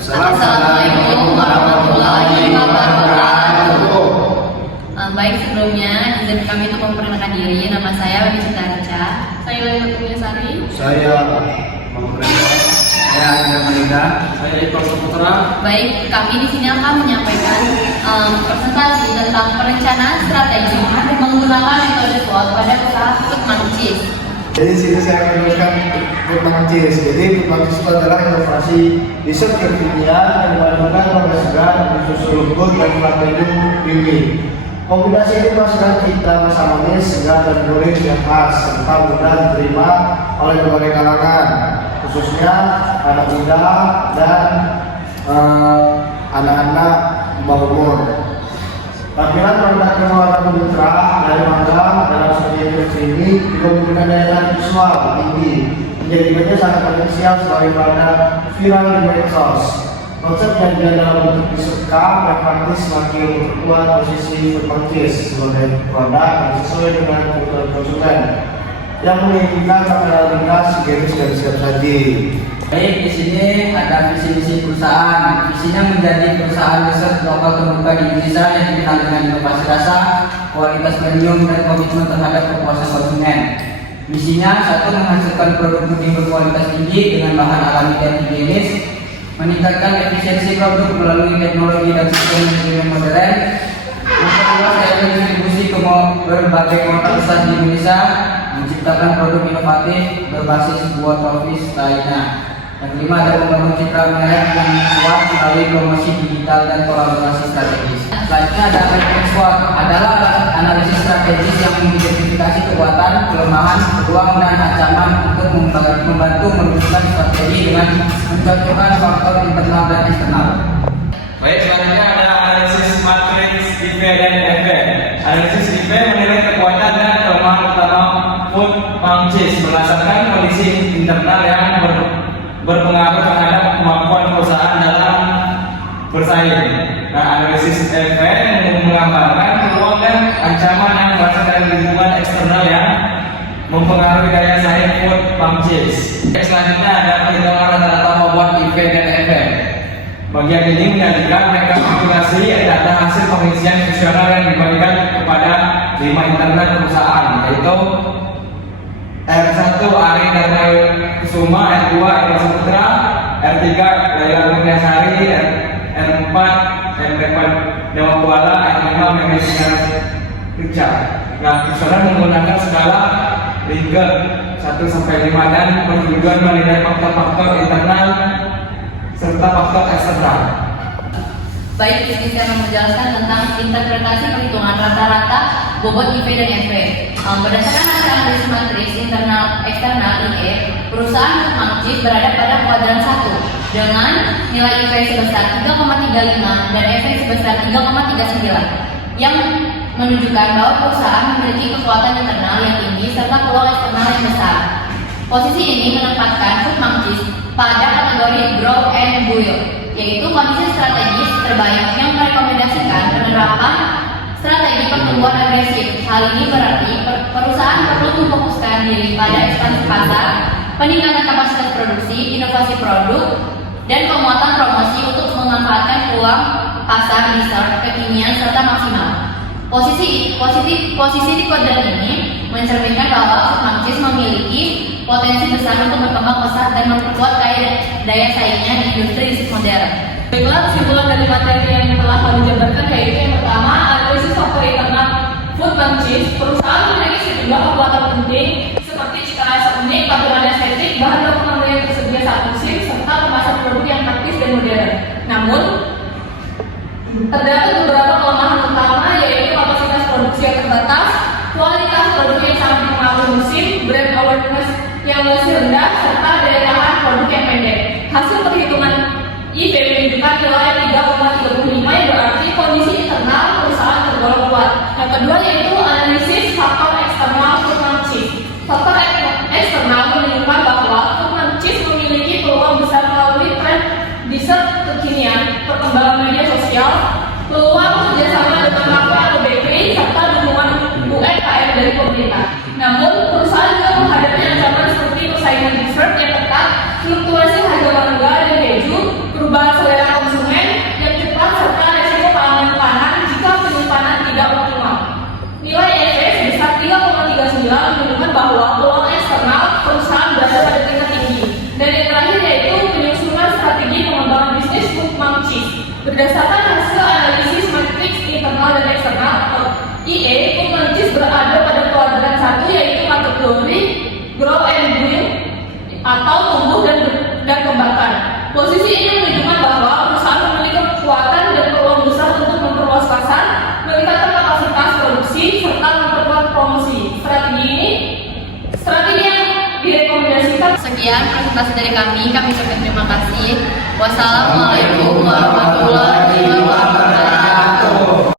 Assalamualaikum warahmatullahi wabarakatuh. Baik, sebelumnya izin kami untuk memperkenalkan diri. Nama saya Wati Cita. Saya Lena Sari. Saya Mangkrenda. Saya Anda Malinda. Saya Ipal Saputra. Baik, kami di sini akan menyampaikan presentasi tentang perencanaan strategi menggunakan metode SWOT pada usaha food mancis. Jadi sini saya akan meneruskan food mancis. Jadi food mancis itu adalah inovasi riset kekinian yang menggunakan penghasilkan susu lembut dan mengandung tinggi. Kombinasi ini menghasilkan kita rasa manis, segar dan gurih yang khas serta mudah diterima oleh berbagai kalangan, khususnya anak muda dan anak-anak bawah umur. Tampilan produk yang warna kuning cerah dari mangga dalam sebagian ini juga memberikan daya tarik visual tinggi, menjadikannya sangat potensial sebagai bahan viral di medsos. Konsep yang dia dalam bentuk disekap dan praktis semakin memperkuat posisi food mancis sebagai produk yang sesuai dengan kebutuhan konsumen yang menginginkan tampilan ringkas, higienis dan siap saji. Baik, di sini ada visi misi perusahaan. Visinya menjadi perusahaan riset lokal terbuka di Indonesia yang dikenal dengan inovasi rasa, kualitas premium dan komitmen terhadap kepuasan konsumen. Misinya, satu, menghasilkan produk puding berkualitas tinggi dengan bahan alami dan higienis, meningkatkan efisiensi produk melalui teknologi dan sistem manajemen modern. Yang kedua, saya berdistribusi ke berbagai kota besar di Indonesia, menciptakan produk inovatif berbasis buah tropis lainnya. Yang kelima, ada membangun citra merek yang kuat melalui promosi digital dan kolaborasi strategis. Selanjutnya ada metode SWOT, adalah analisis strategis yang mengidentifikasi kekuatan, kelemahan, peluang dan ancaman untuk membantu merumuskan strategi dengan mencocokkan faktor internal dan eksternal. Baik, selanjutnya ada analisis matriks IV dan FV. Analisis IV menilai kekuatan dan kelemahan utama food mancis berdasarkan kondisi internal yang berpengaruh terhadap kemampuan perusahaan dalam bersaing. Nah, analisis FV menggambarkan peluang dan ancaman yang berasal dari lingkungan eksternal yang mempengaruhi daya saing food mancis. Selanjutnya ada perhitungan rata-rata bobot IV dan FV. Bagian ini menjadikan rekapitulasi data hasil pengisian fungsional yang dibagikan kepada 5 internet perusahaan, yaitu R1 Ari Dharma Kusuma, R2 Ipal Saputra, R3 Laila Kurniasari, R4 MP Dewa Kuala, R5 Memesia Richard. Nah, fungsional menggunakan skala Likert 1-5 dan bertujuan menilai faktor-faktor internal serta faktor eksternal. Baik, di sini saya akan menjelaskan tentang interpretasi perhitungan rata-rata bobot IV dan FV. Berdasarkan hasil analisis matriks internal eksternal IE, perusahaan food mancis berada pada kuadran 1 dengan nilai IV sebesar 3,35 dan FV sebesar 3,39 yang menunjukkan bahwa perusahaan memiliki kekuatan internal yang tinggi serta peluang eksternal yang besar. Posisi ini menempatkan food mancis pada kategori grow and build, yaitu kondisi strategis terbaik yang merekomendasikan penerapan strategi pertumbuhan agresif. Hal ini berarti perusahaan perlu memfokuskan diri pada ekspansi pasar, peningkatan kapasitas produksi, inovasi produk, dan penguatan promosi untuk memanfaatkan peluang pasar besar kekinian serta maksimal. Posisi di kuadran ini mencerminkan bahwa food mancis memiliki potensi besar untuk berkembang pesat dan memperkuat daya saingnya di industri riset modern. Baiklah, kesimpulan dari materi yang telah kami jabarkan yaitu yang pertama, analisis faktor internal food mancis. Perusahaan memiliki sejumlah kekuatan penting seperti cita rasa unik, tampilan estetik, bahan baku yang tersedia saat musim, serta kemasan produk yang praktis dan modern. Namun, terdapat beberapa kelemahan utama yaitu kapasitas produksi yang terbatas, kualitas produk yang sangat dipengaruhi musim, brand awareness yang masih rendah, serta daya tahan produk yang pendek. Hasil perhitungan IV menunjukkan nilai 3,35 yang berarti kondisi internal perusahaan tergolong kuat. Yang kedua yaitu analisis faktor eksternal food mancis. Faktor eksternal menunjukkan bahwa food mancis memiliki peluang besar melalui tren dessert kekinian, perkembangan media sosial, peluang kerjasama dengan kafe atau bakery, serta dukungan UMKM dari pemerintah. Namun, perusahaan juga menghadapi ancaman seperti persaingan dessert yang ketat, fluktuasi harga mangga dan keju, perubahan selera Berdasarkan hasil analisis matriks internal dan eksternal atau IE, Kumancis berada pada kuadran 1 yaitu kategori grow and bloom atau tumbuh dan kembangkan. Posisi ini menunjukkan bahwa perusahaan memiliki kekuatan dan peluang besar untuk memperluas pasar, meningkatkan kapasitas produksi, serta memperkuat promosi. Strategi yang direkomendasikan. Sekian presentasi dari kami ucapkan terima kasih. Wassalamualaikum warahmatullahi wabarakatuh.